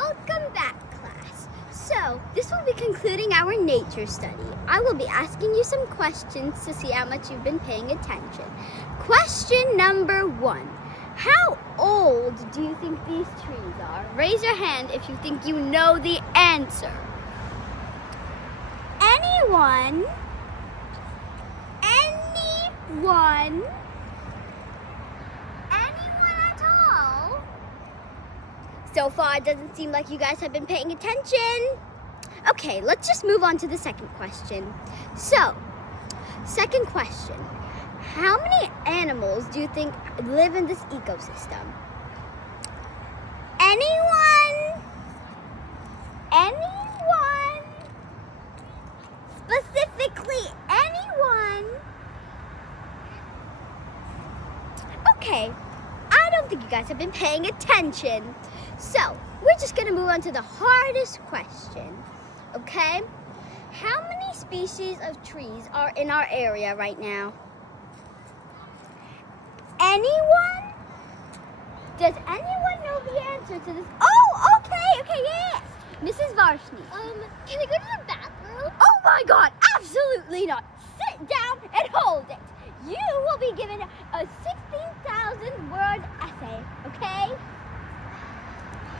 Welcome back, class. So, this will be concluding our nature study. I will be asking you some questions to see how much you've been paying attention. Question number 1. How old do you think these trees are? Raise your hand if you think you know the answer. Anyone? Anyone? Anyone at all? So far, it doesn't seem like you guys have been paying attention. Okay, let's just move on to the second question. So, second question. How many animals do you think live in this ecosystem? Anyone? Anyone? Specifically, anyone? Okay, I don't think you guys have been paying attention. So, we're just gonna move on to the hardest question, okay? How many species of trees are in our area right now? Anyone? Does anyone know the answer to this? Oh, okay, yeah. Mrs. Varshney. Can I go to the bathroom? Oh my God, absolutely not. Sit down and hold it. You will be given a 16,000 word essay, okay?